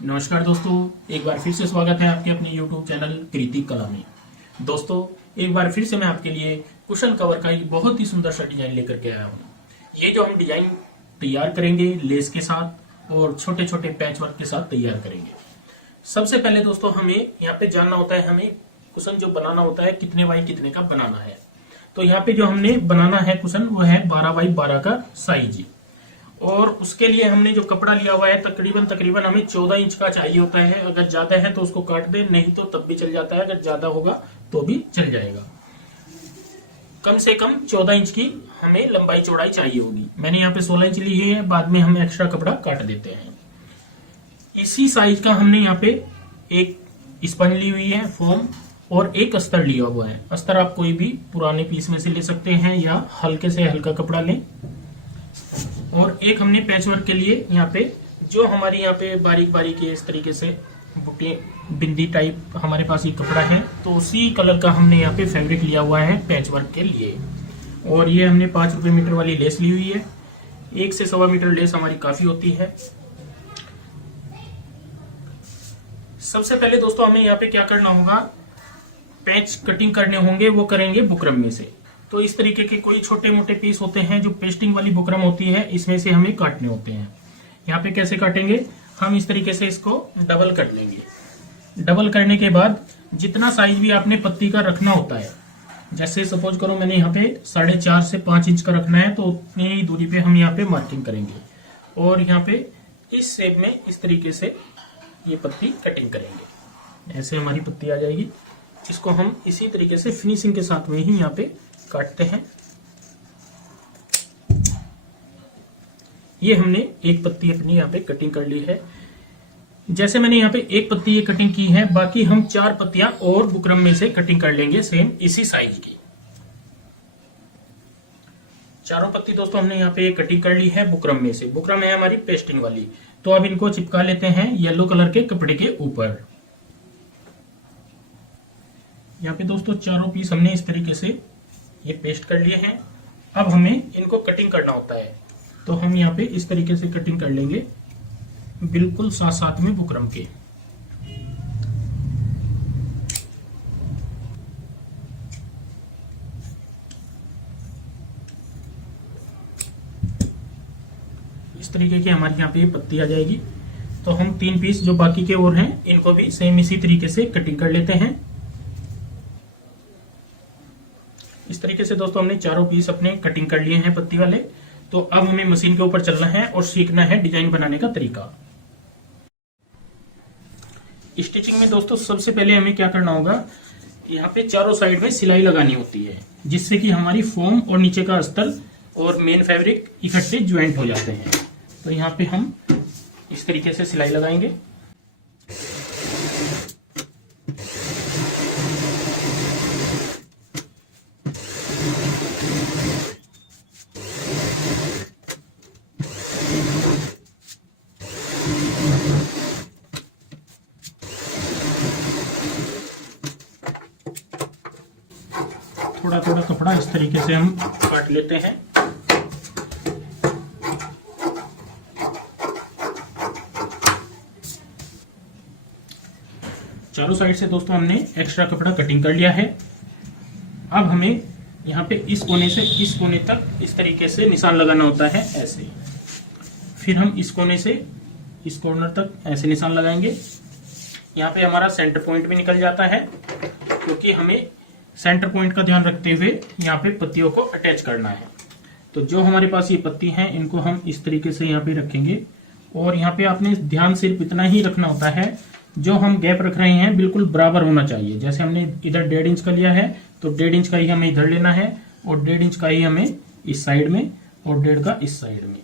नमस्कार दोस्तों, एक बार फिर से स्वागत है आपके अपने YouTube चैनल कृति कला में। दोस्तों, एक बार फिर से मैं आपके लिए कुशन कवर का एक बहुत ही सुंदर सा डिजाइन लेकर के आया हूँ। ये जो हम डिजाइन तैयार करेंगे लेस के साथ और छोटे छोटे पैच वर्क के साथ तैयार करेंगे। सबसे पहले दोस्तों हमें यहाँ पे जानना होता है, हमें कुशन जो बनाना होता है कितने बाई कितने का बनाना है। तो यहाँ पे जो हमने बनाना है कुशन वो है 12 बाई 12 का साइज, और उसके लिए हमने जो कपड़ा लिया हुआ है तकरीबन हमें 14 इंच का चाहिए होता है। अगर ज्यादा है तो उसको काट दे, नहीं तो तब भी चल जाता है, अगर ज्यादा होगा तो भी चल जाएगा। कम से कम 14 इंच की हमें लंबाई चौड़ाई चाहिए होगी। मैंने यहाँ पे 16 इंच ली है, बाद में हम एक्स्ट्रा कपड़ा काट देते हैं। इसी साइज का हमने यहाँ पे एक स्पंज ली हुई है फोम, और एक अस्तर लिया हुआ है। अस्तर आप कोई भी पुराने पीस में से ले सकते हैं या हल्के से हल्का कपड़ा लें। और एक हमने पैच वर्क के लिए यहाँ पे जो हमारी यहाँ पे बारीक बारीक इस तरीके से बुटी बिंदी टाइप हमारे पास ये कपड़ा है, तो उसी कलर का हमने यहाँ पे फैब्रिक लिया हुआ है पैच वर्क के लिए। और ये हमने 5 रुपए मीटर वाली लेस ली हुई है। 1 से 1.25 मीटर लेस हमारी काफी होती है। सबसे पहले दोस्तों हमें यहाँ पे क्या करना होगा, पैच कटिंग करने होंगे, वो करेंगे बुकरम में से। तो इस तरीके के कोई छोटे मोटे पीस होते हैं जो पेस्टिंग वाली बुकरम होती है, इसमें से हमें काटने होते हैं। यहाँ पे कैसे काटेंगे, हम इस तरीके से इसको डबल कर लेंगे। डबल करने के बाद जितना साइज भी आपने पत्ती का रखना होता है, जैसे सपोज करो मैंने यहाँ पे 4.5 से 5 इंच का रखना है, तो उतनी ही दूरी पे हम यहाँ पे मार्किंग करेंगे और यहाँ पे इस शेप में इस तरीके से ये पत्ती कटिंग करेंगे। ऐसे हमारी पत्ती आ जाएगी। इसको हम इसी तरीके से फिनिशिंग के साथ में ही यहाँ पे काटते हैं। ये हमने एक पत्ती अपनी यहाँ पे कटिंग कर ली है। जैसे मैंने यहाँ पे एक पत्ती ये कटिंग की है, बाकी हम 4 पत्तियां और बुकरम में से कटिंग कर लेंगे सेम इसी साइज की। चारों पत्ती दोस्तों हमने यहाँ पे कटिंग कर ली है बुकरम में से। बुकरम है हमारी पेस्टिंग वाली। तो अब इनको चिपका लेते हैं येलो कलर के कपड़े के ऊपर। यहाँ पे दोस्तों चारों पीस हमने इस तरीके से ये पेस्ट कर लिए हैं। अब हमें इनको कटिंग करना होता है, तो हम यहाँ पे इस तरीके से कटिंग कर लेंगे, बिल्कुल साथ साथ में बुकरम के। इस तरीके की हमारी यहाँ पे पत्ती आ जाएगी। तो हम 3 पीस जो बाकी के और हैं इनको भी सेम इसी तरीके से कटिंग कर लेते हैं। इस तरीके से दोस्तों हमने चारों पीस अपने कटिंग कर लिए हैं पत्ती वाले। तो अब हमें मशीन के ऊपर चलना है और सीखना है डिजाइन बनाने का तरीका। स्टिचिंग में दोस्तों सबसे पहले हमें क्या करना होगा, यहाँ पे चारों साइड में सिलाई लगानी होती है, जिससे कि हमारी फोम और नीचे का अस्तर और मेन फैब्रिक इकट्ठे ज्वाइंट हो जाते हैं। तो यहाँ पे हम इस तरीके से सिलाई लगाएंगे। थोड़ा थोड़ा कपड़ा इस तरीके से हम काट लेते हैं। चारों साइड से दोस्तों हमने एक्स्ट्रा कपड़ा कटिंग कर लिया है। अब हमें यहाँ पे इस कोने से इस कोने तक इस तरीके से निशान लगाना होता है, ऐसे। फिर हम इस कोने से इस कॉर्नर तक ऐसे निशान लगाएंगे। यहाँ पे हमारा सेंटर पॉइंट भी निकल जाता है, क्योंकि हमें सेंटर पॉइंट का ध्यान रखते हुए यहाँ पे पत्तियों को अटैच करना है। तो जो हमारे पास ये पत्ती हैं इनको हम इस तरीके से यहाँ पे रखेंगे। और यहाँ पे आपने ध्यान सिर्फ इतना ही रखना होता है, जो हम गैप रख रहे हैं बिल्कुल बराबर होना चाहिए। जैसे हमने इधर 1.5 इंच का लिया है, तो 1.5 इंच का ही हमें इधर लेना है, और 1.5 इंच का ही हमें इस साइड में, और 1.5 का इस साइड में।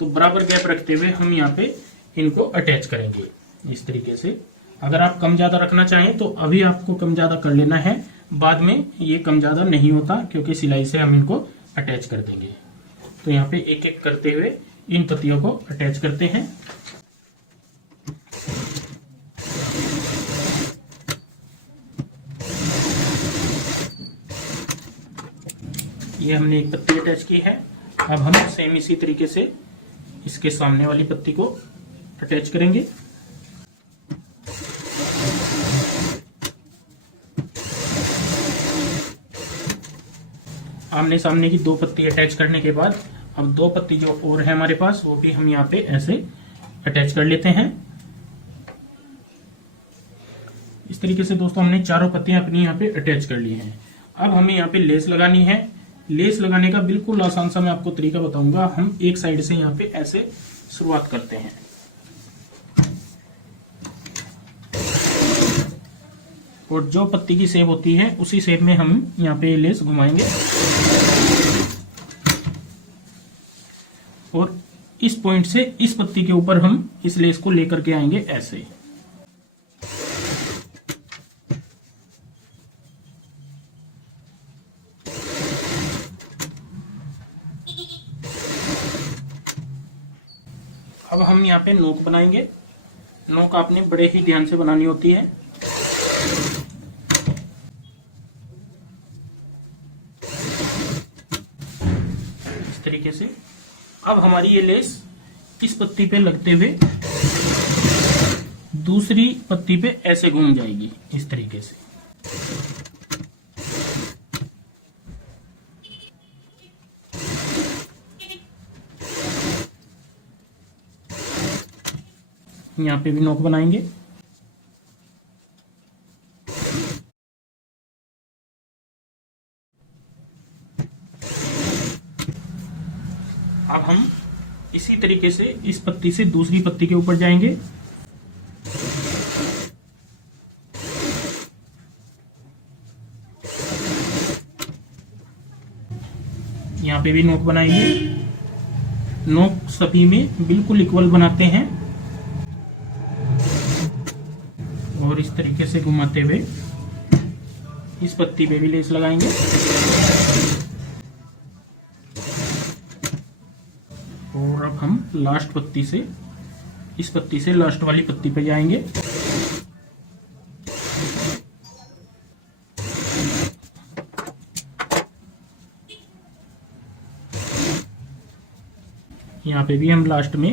तो बराबर गैप रखते हुए हम यहाँ पे इनको अटैच करेंगे इस तरीके से। अगर आप कम ज्यादा रखना चाहें तो अभी आपको कम ज्यादा कर लेना है, बाद में ये कम ज्यादा नहीं होता, क्योंकि सिलाई से हम इनको अटैच कर देंगे। तो यहाँ पे एक एक करते हुए इन पत्तियों को अटैच करते हैं। ये हमने एक पत्ती अटैच की है। अब हम सेम इसी तरीके से इसके सामने वाली पत्ती को अटैच करेंगे। आमने सामने की 2 पत्ती अटैच करने के बाद अब 2 पत्ती जो और है हमारे पास वो भी हम यहाँ पे ऐसे अटैच कर लेते हैं। इस तरीके से दोस्तों हमने चारों पत्तियां अपनी यहाँ पे अटैच कर ली हैं। अब हमें यहाँ पे लेस लगानी है। लेस लगाने का बिल्कुल आसान सा मैं आपको तरीका बताऊंगा। हम एक साइड से यहाँ पे ऐसे शुरुआत करते हैं और जो पत्ती की शेप होती है उसी शेप में हम यहाँ पे लेस घुमाएंगे और इस पॉइंट से इस पत्ती के ऊपर हम इस लेस को लेकर के आएंगे ऐसे। अब हम यहाँ पे नोक बनाएंगे। नोक आपने बड़े ही ध्यान से बनानी होती है। इस तरीके से अब हमारी ये लेस इस पत्ती पे लगते हुए दूसरी पत्ती पे ऐसे घूम जाएगी इस तरीके से। यहाँ पे भी नोक बनाएंगे। अब हम इसी तरीके से इस पत्ती से दूसरी पत्ती के ऊपर जाएंगे। यहाँ पे भी नोक बनाएंगे। नोक सभी में बिल्कुल इक्वल बनाते हैं और इस तरीके से घुमाते हुए इस पत्ती पे भी लेस लगाएंगे और अब हम लास्ट पत्ती से इस पत्ती से लास्ट वाली पत्ती पे जाएंगे। यहाँ पे भी हम लास्ट में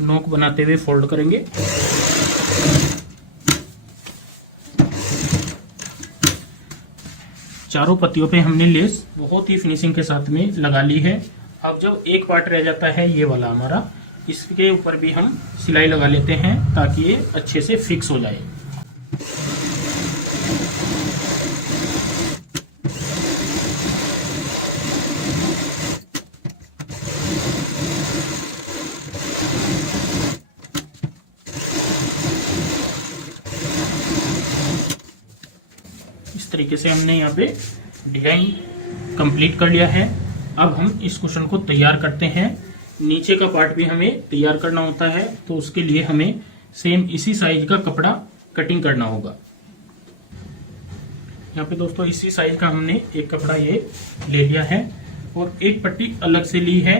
नोक बनाते हुए फोल्ड करेंगे। चारों पत्तियों पे हमने लेस बहुत ही फिनिशिंग के साथ में लगा ली है। अब जब एक पार्ट रह जाता है ये वाला हमारा, इसके ऊपर भी हम सिलाई लगा लेते हैं ताकि ये अच्छे से फिक्स हो जाए। इस तरीके से हमने यहाँ पे डिजाइन कंप्लीट कर लिया है। अब हम इस कुशन को तैयार करते हैं। नीचे का पार्ट भी हमें तैयार करना होता है तो उसके लिए हमें सेम इसी साइज का कपड़ा कटिंग करना होगा। यहाँ पे दोस्तों इसी साइज का हमने एक कपड़ा ये ले लिया है और एक पट्टी अलग से ली है।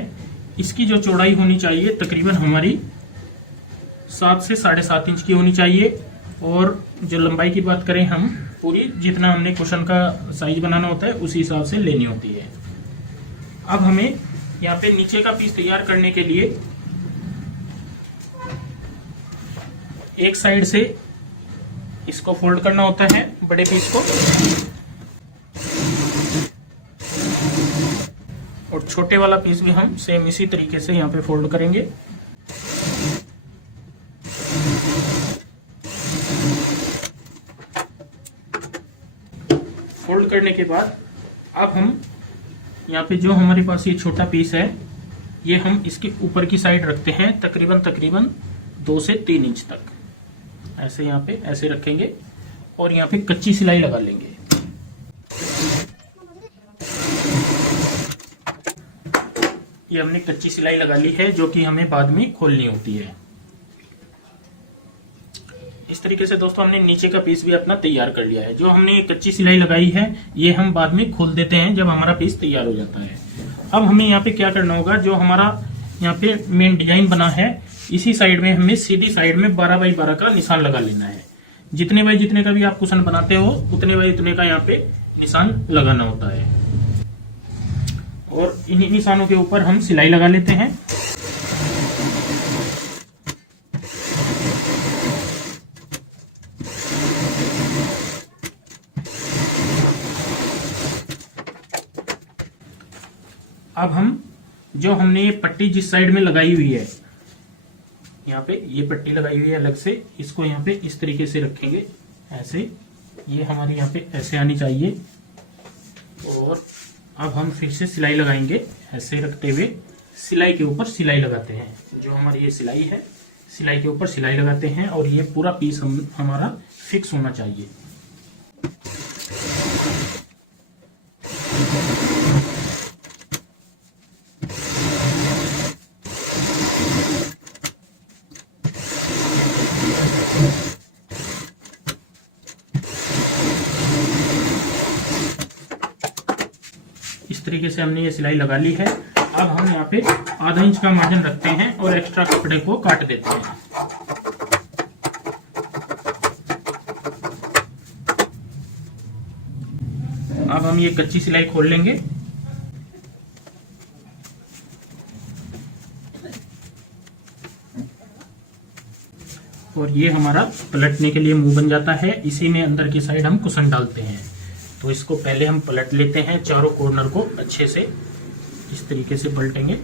इसकी जो चौड़ाई होनी चाहिए तकरीबन हमारी 7 से 7.5 इंच की होनी चाहिए और जो लंबाई की बात करें हम पूरी जितना हमने कुशन का साइज बनाना होता है उसी हिसाब से लेनी होती है। अब हमें यहाँ पे नीचे का पीस तैयार करने के लिए एक साइड से इसको फोल्ड करना होता है बड़े पीस को और छोटे वाला पीस भी हम सेम इसी तरीके से यहाँ पे फोल्ड करेंगे। फोल्ड करने के बाद अब हम यहाँ पे जो हमारे पास ये छोटा पीस है ये हम इसके ऊपर की साइड रखते हैं तकरीबन 2 से 3 इंच तक। ऐसे यहाँ पे ऐसे रखेंगे और यहाँ पे कच्ची सिलाई लगा लेंगे। ये हमने कच्ची सिलाई लगा ली है जो कि हमें बाद में खोलनी होती है। इस तरीके से दोस्तों हमने नीचे का पीस भी अपना तैयार कर लिया है। जो हमने कच्ची सिलाई लगाई है ये हम बाद में खोल देते हैं जब हमारा पीस तैयार हो जाता है। अब हमें यहाँ पे क्या करना होगा, जो हमारा यहाँ पे मेन डिजाइन बना है इसी साइड में हमें सीधी साइड में 12 बाई 12 का निशान लगा लेना है। जितने बाई जितने का भी आप कुशन बनाते हो उतने बाई उतने का यहाँ पे निशान लगाना होता है और इन्हीं निशानों के ऊपर हम सिलाई लगा लेते हैं। अब हम जो हमने ये पट्टी जिस साइड में लगाई हुई है, यहाँ पे ये पट्टी लगाई हुई है अलग से, इसको यहाँ पे इस तरीके से रखेंगे ऐसे, ये हमारी यहाँ पे ऐसे आनी चाहिए। और अब हम फिर से सिलाई लगाएंगे ऐसे रखते हुए, सिलाई के ऊपर सिलाई लगाते हैं। जो हमारी ये सिलाई है, सिलाई के ऊपर सिलाई लगाते हैं और ये पूरा पीस हमारा फिक्स होना चाहिए। इस तरीके से हमने ये सिलाई लगा ली है। अब हम यहाँ पे आधा इंच का मार्जिन रखते हैं और एक्स्ट्रा कपड़े को काट देते हैं। अब हम ये कच्ची सिलाई खोल लेंगे और ये हमारा पलटने के लिए मुंह बन जाता है। इसी में अंदर की साइड हम कुशन डालते हैं। तो इसको पहले हम पलट लेते हैं, चारों कॉर्नर को अच्छे से इस तरीके से पलटेंगे।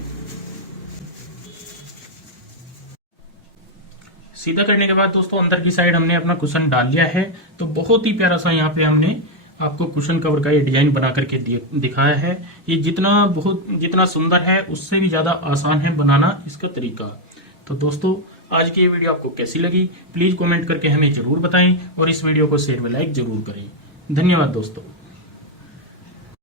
सीधा करने के बाद दोस्तों अंदर की साइड हमने अपना कुशन डाल लिया है। तो बहुत ही प्यारा सा यहाँ पे हमने आपको कुशन कवर का ये डिजाइन बना करके दिखाया है। ये जितना सुंदर है उससे भी ज्यादा आसान है बनाना इसका तरीका। तो दोस्तों आज की ये वीडियो आपको कैसी लगी प्लीज कमेंट करके हमें जरूर बताएं और इस वीडियो को शेयर व लाइक जरूर करें। धन्यवाद दोस्तों।